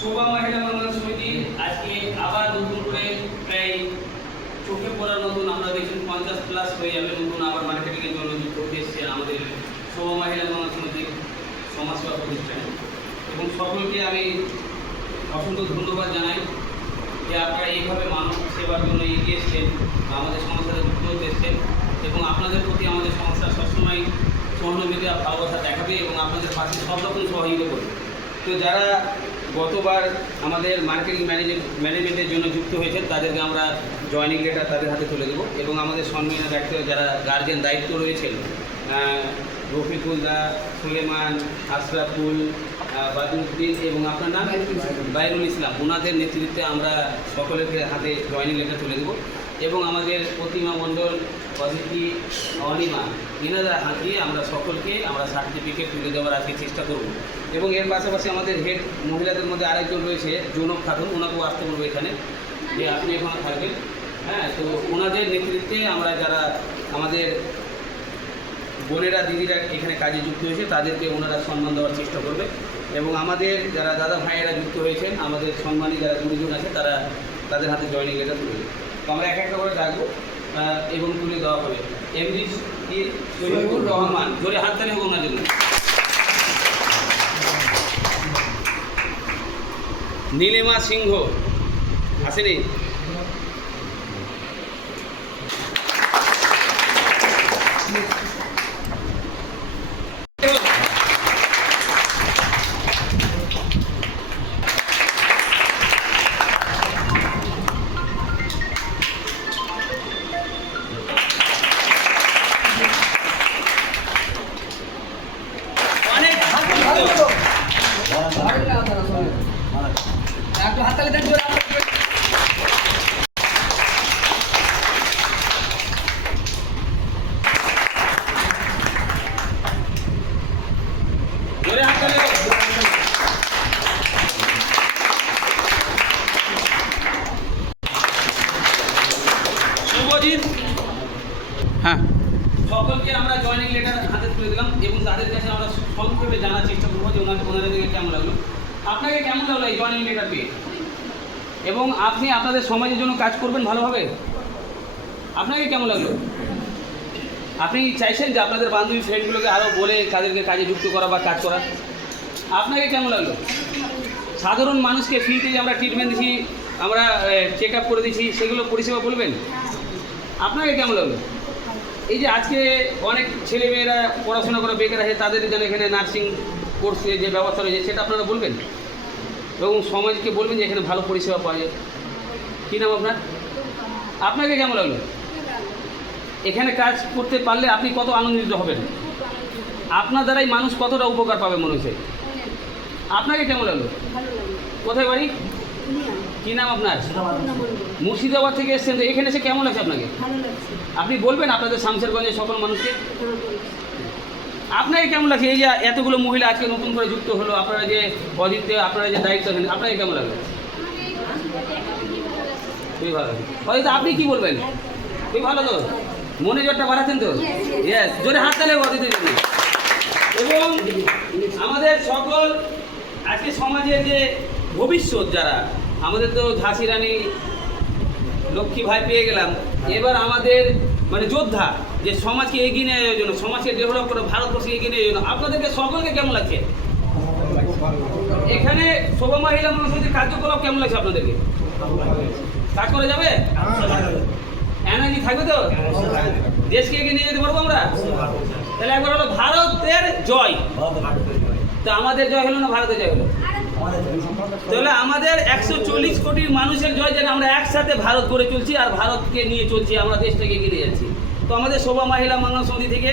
শোভা মহিলা মঙ্গল সমিতি আজকে আবার নতুন করে প্রায় চোখে পড়ার মতন আমরা দেখুন 50+ হয়ে যাবে নতুন আবার মার্কেটিংয়ের জন্য যুক্ত হতে এসছে আমাদের শোভা মহিলা মঙ্গল সমিতির সমাজসেবা প্রতিষ্ঠানে। এবং সকলকে আমি অসংখ্য ধন্যবাদ জানাই যে আপনারা এইভাবে মানব সেবার জন্য এগিয়ে এসছেন, আমাদের সংস্থাতে যুক্ত হতে এসছেন এবং আপনাদের প্রতি আমাদের সংস্থা সবসময় সহানুভূতি আর ভালোবাসা দেখাবে এবং আপনাদের পাশে সব রকম সহযোগিতা করবে। তো যারা গতবার আমাদের মার্কেটিং ম্যানেজমেন্টের জন্য যুক্ত হয়েছেন তাদেরকে আমরা জয়েনিং লেটার তাদের হাতে তুলে দেবো এবং আমাদের সম্মানীয় দায়িত্ব যারা গার্জেন দায়িত্ব রয়েছেন রফিকুল দা, সুলেমান, আশরাফুল, বাদুদ্দিন এবং আপনার নাম বাইরুল ইসলাম, ওনাদের নেতৃত্বে আমরা সকলের হাতে জয়েনিং লেটার তুলে দেবো এবং আমাদের প্রতিমা মণ্ডল, অদিতি, অনিমা, এনাদের হাতে আমরা সকলকে আমরা সার্টিফিকেট তুলে দেওয়ার আজকে চেষ্টা করব। এবং এর পাশাপাশি আমাদের হেড মহিলাদের মধ্যে আরেকজন রয়েছে জৌনব খাতুন, ওনাকেও আসতে বলবো এখানে যে আপনি এখানে থাকবেন। হ্যাঁ, তো ওনাদের নেতৃত্বে আমরা যারা আমাদের বোনেরা দিদিরা এখানে কাজে যুক্ত হয়েছে তাদেরকে ওনারা সম্মান দেওয়ার চেষ্টা করবে এবং আমাদের যারা দাদা ভাইয়েরা যুক্ত হয়েছেন আমাদের সম্মানী যারা গুরুজন আছে তারা তাদের হাতে জয়েনিং লেটার তুলে দেবে। তো আমরা এক একটা করে ডাকবো এবং তুলে দেওয়া হবে। এমডি শহীদুর রহমান, জোরে হাততালি হোক ওনার জন্য। নীলিমা সিংহ আসেনি? একটু হাততালি দেন জোরে। জোরে হাততালি হোক। শুভজিৎ, হ্যাঁ, সকলকে আমরা জয়েনিং লেটার হাতে তুলে দিলাম এবং তাদের কাছে আমরা সংক্ষেপে জানার চেষ্টা করবো যে ওনাদেরকে কেমন লাগলো। আপনাকে কেমন লাগলো এই জয়েনিং লেটার পেয়ে? এবং আপনি আপনাদের সমাজের জন্য কাজ করবেন ভালোভাবে, আপনাকে কেমন লাগলো? আপনি চাইছেন যে আপনাদের বান্ধবী ফ্রেন্ডগুলোকে আরও বলে তাদেরকে কাজে যুক্ত করা বা কাজ করা, আপনাকে কেমন লাগলো? সাধারণ মানুষকে ফ্রিতে যে আমরা ট্রিটমেন্ট দিচ্ছি, আমরা চেক আপ করে দিচ্ছি, সেগুলো পরিষেবা বলবেন, আপনাকে কেমন লাগলো? এই যে আজকে অনেক ছেলেমেয়েরা পড়াশোনা করে বেকার আছে তাদের যেন এখানে নার্সিং কোর্সে যে ব্যবস্থা রয়েছে সেটা আপনারা বলবেন এবং সমাজকে বলবেন যে এখানে ভালো পরিষেবা পাওয়া যায়। কী নাম আপনার? আপনাকে কেমন লাগলো? এখানে কাজ করতে পারলে আপনি কত আনন্দিত হবেন? আপনার দ্বারাই মানুষ কতটা উপকার পাবে মনে হচ্ছে। আপনাকে কেমন লাগলো? কোথায় বাড়ি? কী নাম আপনার? মুর্শিদাবাদ থেকে এসেছেন, তো এখানে এসে কেমন লাগছে আপনাকে? আপনি বলবেন আপনাদের শামশেরগঞ্জের সকল মানুষকে আপনাকে কেমন লাগছে? এই যে এতগুলো মহিলা আজকে নতুন করে যুক্ত হলো, আপনারা যে অদিত্য, আপনারা যে দায়িত্ব নেন, আপনাকে কেমন লাগলো? খুবই ভালো। অদিত্য, আপনি কি বলবেন? খুবই ভালো তো, মনে জোরটা বাড়াচ্ছেন তো? ইয়েস, জোরে হাত তালে অদিতের জন্য। এবং আমাদের সকল আজকে সমাজের যে ভবিষ্যৎ যারা, আমাদের তো ঝাঁসি রানী লক্ষ্মী ভাই পেয়ে গেলাম, এবার আমাদের মানে যোদ্ধা যে সমাজকে এগিয়ে নেওয়ার জন্য, সমাজকে ডেভেলপ করে ভারতবর্ষকে এগিয়ে নেওয়ার জন্য আপনাদেরকে সকলকে কেমন লাগছে? এখানে শোভা মহিলা মঙ্গল সমিতির কার্যকলাপ কেমন লাগছে আপনাদেরকে? কাজ করে যাবে? এনার্জি থাকবে তো? দেশকে এগিয়ে নিয়ে যেতে পারবো আমরা? তাহলে একবার হলো ভারতের জয়। তো আমাদের জয় হলো না ভারতের জয় হলো? তাহলে আমাদের 140 কোটি মানুষের জয়, যেন আমরা একসাথে ভারত গড়ে চলছি আর ভারতকে নিয়ে চলছি, আমরা দেশটাকে এগিয়ে নিয়ে যাচ্ছি। তো আমাদের শোভা মহিলা মঙ্গল সমিতি থেকে